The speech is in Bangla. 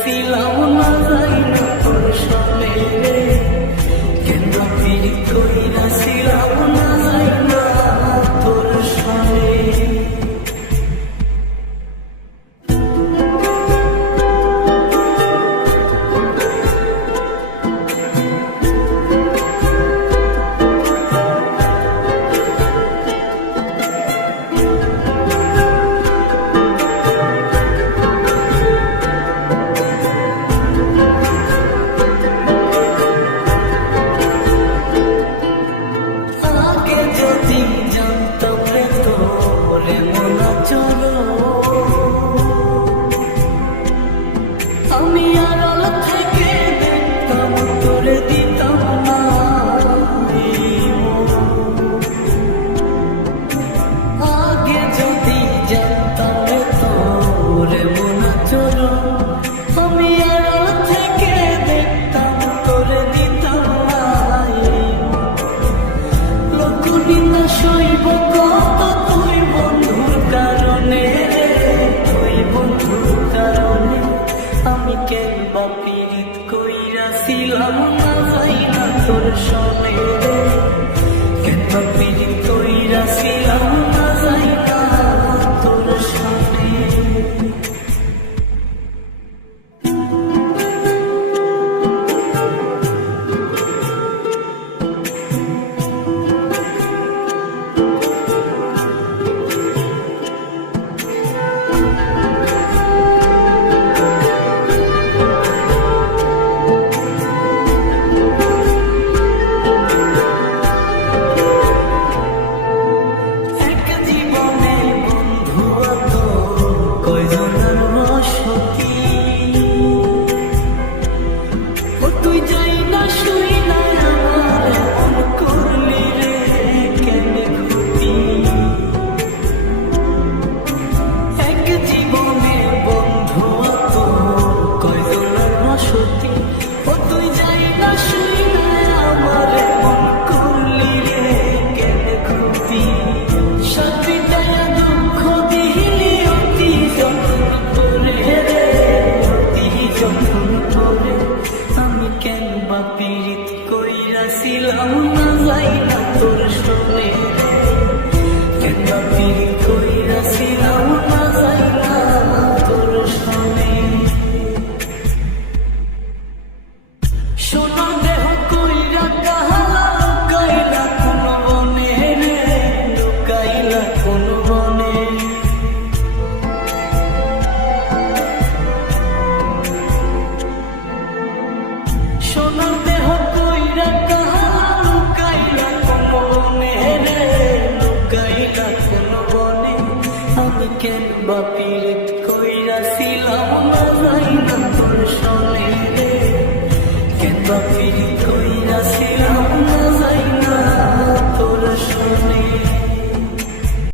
কইরাছিলাম না যাই না তোর সনে রে, কেন পিড়ি কইরাছিলাম না যাই না তোর সনে। আমি আড়াল থেকে দেখতাম তোরে দিতাম না, আগে যদি জানতাম তোরে মনে চলো, আমি আড়াল থেকে দেখতাম তোরে দিতাম না। লোকনিন্দা সইব কত তুই বন্ধুর কারণে, তুই বন্ধুর কারণে। আমি কেন বা পীড়িত কইরাছিলাম না যাই না তোর সনে রে, কেন বা পীড়িত কইরাছিলাম না যাই না তোর সনে। পীড়িত কইরাছিলাম না যাই না তোর সনে রে, কেন পীড়িত কইরাছিলাম না যাই না তোর সনে। সোনার দেহ কইরা কাহালা লুকাইলা কোন বনে রে, লুকাইলা কোন বনে। সোনার দেহ কইরা কাহালা লুকাইলা কোন বনে রে, লুকাইলা কোন বনে। আমি কেন বা পীড়িত